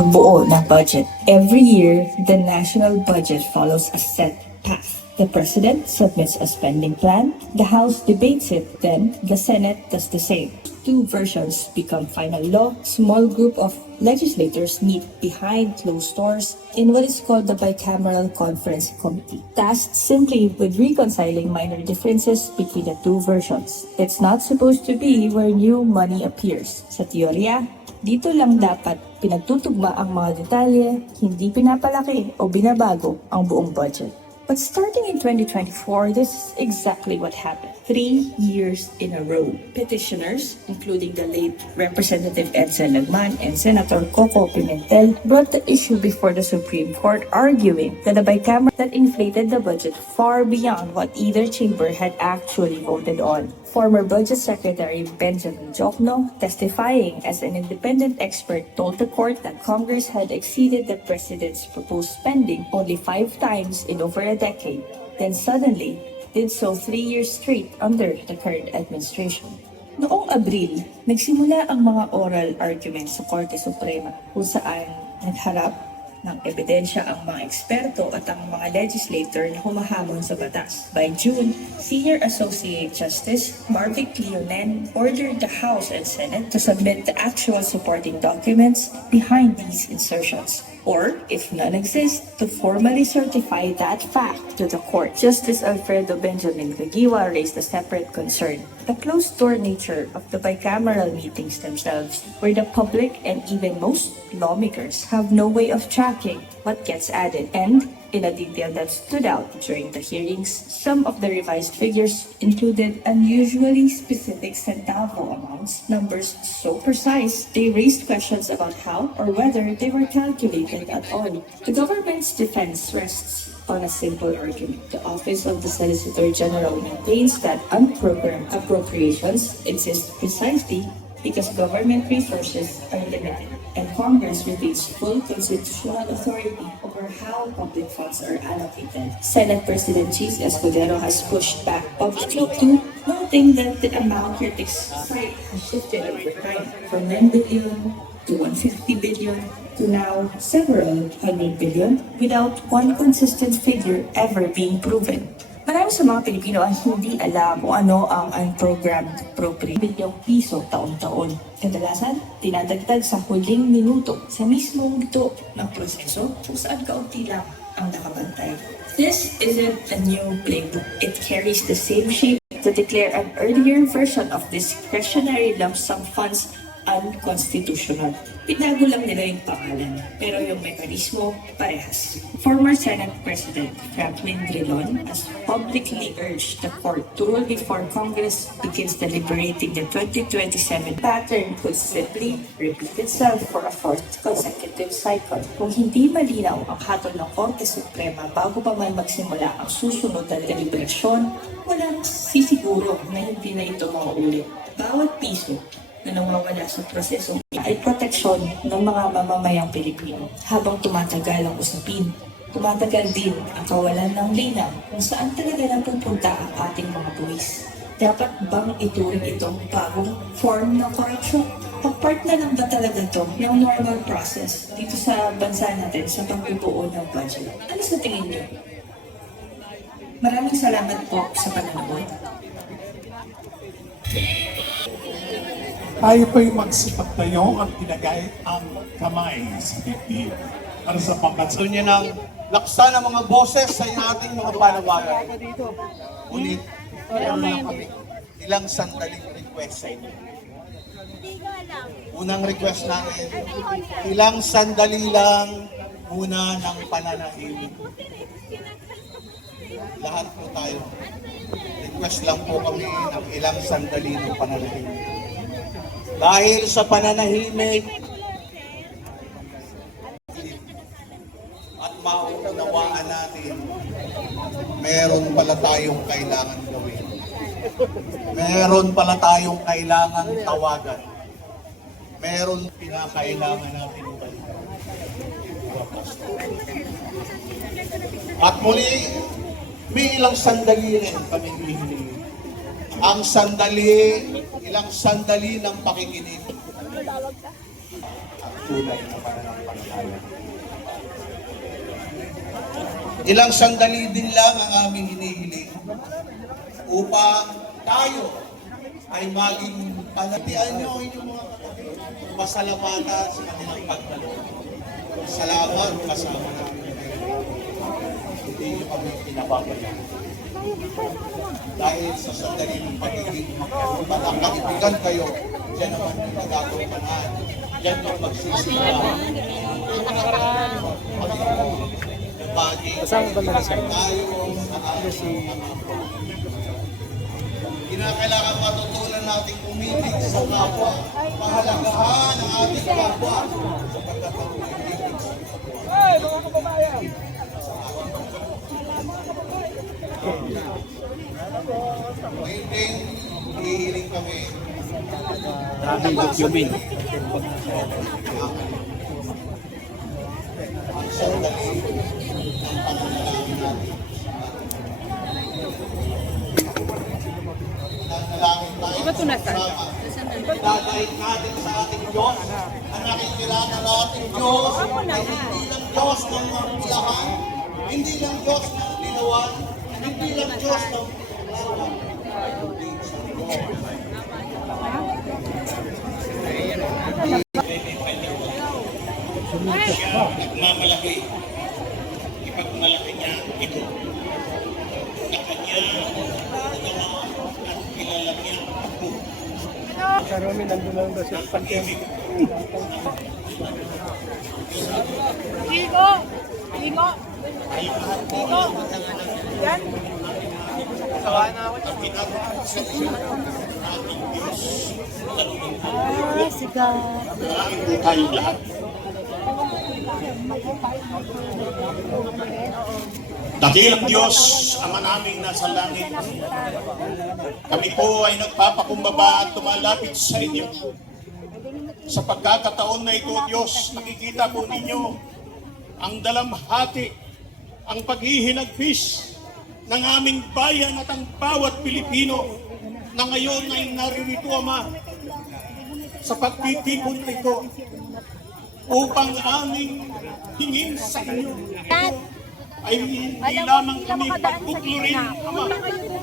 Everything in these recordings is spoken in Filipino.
pagbuo ng budget. Every year, the national budget follows a set path. The President submits a spending plan, the House debates it, then the Senate does the same. Two versions become final law. Small group of legislators meet behind closed doors in what is called the Bicameral Conference Committee, tasked simply with reconciling minor differences between the two versions. It's not supposed to be where new money appears. Sa teorya, dito lang dapat pinagtutugma ang mga detalye, hindi pinapalaki o binabago ang buong budget. But starting in 2024, this is exactly what happened. 3 years in a row, petitioners, including the late Representative Edsel Lagman and Senator Coco Pimentel, brought the issue before the Supreme Court, arguing that the bicameral that inflated the budget far beyond what either chamber had actually voted on. Former Budget Secretary Benjamin Jokno, testifying as an independent expert, told the court that Congress had exceeded the president's proposed spending only 5 times in over a decade, then suddenly did so 3 years straight under the current administration. Noong Abril, nagsimula ang mga oral arguments sa Korte Suprema kung saan nagharap ng ebidensya ang mga eksperto at ang mga legislator na humahamon sa batas. By June, Senior Associate Justice Marvick Leonen ordered the House and Senate to submit the actual supporting documents behind these insertions, or, if none exist, to formally certify that fact to the court. Justice Alfredo Benjamin Caguiwa raised a separate concern: the closed-door nature of the bicameral meetings themselves, where the public and even most lawmakers have no way of tracking what gets added. And, in a detail that stood out during the hearings, some of the revised figures included unusually specific centavo amounts, numbers so precise they raised questions about how or whether they were calculated at all. The government's defense rests on a simple argument. The Office of the Solicitor General maintains that unprogrammed appropriations exist precisely because government resources are limited, and Congress retains full constitutional authority over how public funds are allocated. Senate President Cheese Escudero has pushed back publicly too, noting that the amount critics cite has shifted over time from 9 billion to 150 billion to now several hundred billion, without one consistent figure ever being proven. Marami sa mga Pilipino ang hindi alam kung ano ang unprogrammed appropriate bilyong piso taon-taon. Kadalasan, tinadagdag sa huling minuto sa mismong bito ng proseso kung saan kaunti lang ang nakabantay. This isn't a new playbook. It carries the same shape to declare an earlier version of discretionary lump sum funds unconstitutional. Pinago lang nila yung pangalan, pero yung mekanismo parehas. Former Senate President Franklin Drilon has publicly urged the court to rule before Congress begins deliberating the 2027 pattern could simply repeat itself for a fourth consecutive cycle. Kung hindi malinaw ang hatol ng Korte Suprema bago pa man magsimula ang susunod na deliberasyon, walang sisiguro na hindi na ito mauulit. Bawat piso na nawawala sa prosesong ay proteksyon ng mga mamamayang Pilipino. Habang tumatagal ang usapin, tumatagal din ang kawalan ng linaw kung saan talaga napupunta ang ating mga buwis. Dapat bang ituring itong bagong form ng korupsyon? O part na lang ba talaga ito ng normal process dito sa bansa natin sa pagbubuo ng budget? Ano sa tingin niyo? Maraming salamat po sa panonood. Tayo po'y magsipagtayo at ilagay ang kamay sa bibig para sa pambansa. Gusto niya ng laksa ng mga boses sa ating mga panawagan. Ulit, meron lang kami ilang sandaling request sa inyo. Unang request namin, ilang sandali lang muna ng pananahimik. Lahat po tayo. Request lang po kami ng ilang sandali ng pananahimik. Dahil sa pananahimik at maunawaan natin, meron pala tayong kailangan gawin. Meron pala tayong kailangan tawagan. Meron pinakailangan natin balikan. At muli, may ilang sandali rin kami hihingi. Ang sandali, ilang sandali ng pakikinig at tunay na pananampalataya. Ilang sandali din lang ang aming hinihiling upang tayo ay maging palatian nyo ang inyong mga kapatid. Pasalamatan sa kanilang pagdalo. Salamat kasama namin. Hindi nyo kami pinababayan. Dahil sa sandali ng pagiging kaibigan kayo, diyan naman yung nagagawanan. Diyan yung magsisimula. Kasama ba na siya? Kinakailangan matutunan natin umibig sa kapwa, pahalagahan ang ating kapwa sapagkat ang umibig sa ngayon din, hihiling kami. Grabe, Yumin. Ang sandali ng pananalangin natin. Nanalangin tayo kasama. Dadahin natin sa ating Diyos. Ang nakikilala natin Diyos ay hindi lang Diyos ng ilahan, hindi lang Diyos ng linawan, hindi lang Diyos ng pinawan, kundi sa Diyos. Nagmamalaki. Ipagmalaki niya ito. Na kanya, at kilala niya ako. Sa Romy, nandun lang daw siya sa pagkiyang. Ligo! Ligo! Ligo! Yan! Sawa na ako. Maraming po tayong lahat. Dakilang Diyos, Ama naming nasa langit, kami po ay nagpapakumbaba at tumalapit sa inyo. Sa pagkakataon na ito, Diyos, nakikita po ninyo ang dalamhati, ang paghihinagpis ng aming bayan at ang bawat Pilipino na ngayon ay naririto, Ama, sa pagtitipon nito upang aming hingin sa inyo ay hindi lamang kami pagpuplurin, Ama,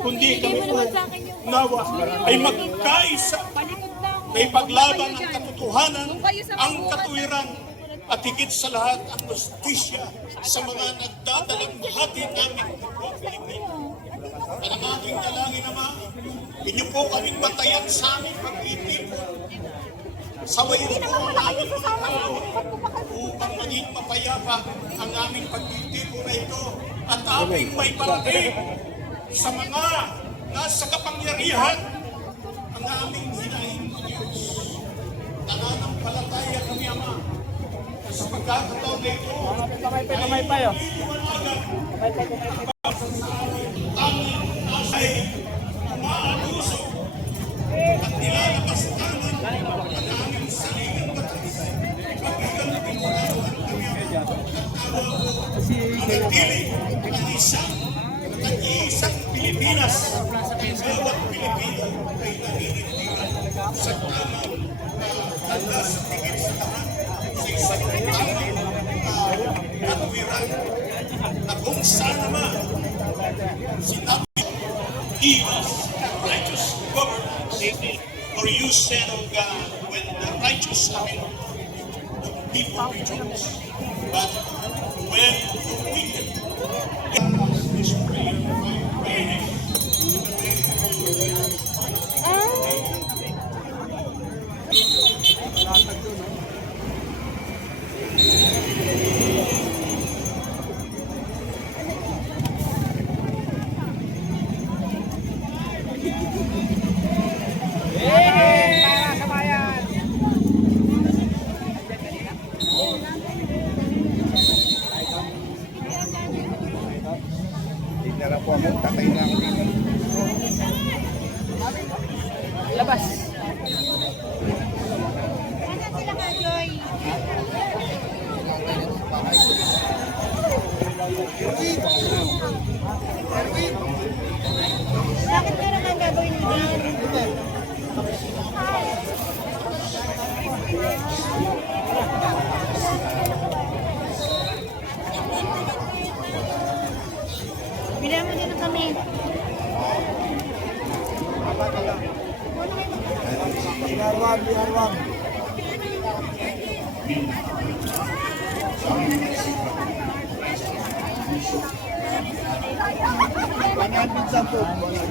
kundi kami po nawa ay magkaisa na ipaglaban ang katotohanan, ang katuwiran, at higit sa lahat ang justisya sa mga nagdadalamhati namin kapwa Pilipino. At ang aking dalangin, Ama, inyo po kaming batayan sa aming pagtitipon. Sabayin po ang aming pagkakao upang maging mapayapa ang aming pagtitipon na ito at aming may parating sa mga nasa kapangyarihan ang aming hinahin ko, Diyos. Nananampalataya kami, Ama, sa pagkakataon na ito Kamay pa yun. ay umaabuso at nilalabastanan ang aming sariling batas. Pagkagang pinulawan kami ang manatili ang isang Pilipinas. Ang bawat Pilipino ay naninindigan sa tamang handa sa tingin sa lahat sa isang tamang katwiran na kung saan naman sinabi give us righteous governance. For you said, O God, when the righteous come in, the people rejoice. But when the wicked this prayer, my prayer. Para sa bayan! Hindi na lang po ako. Tatay na ako dito. Labas! Bakit ka naman gagawin mo yan? Para makatuloy.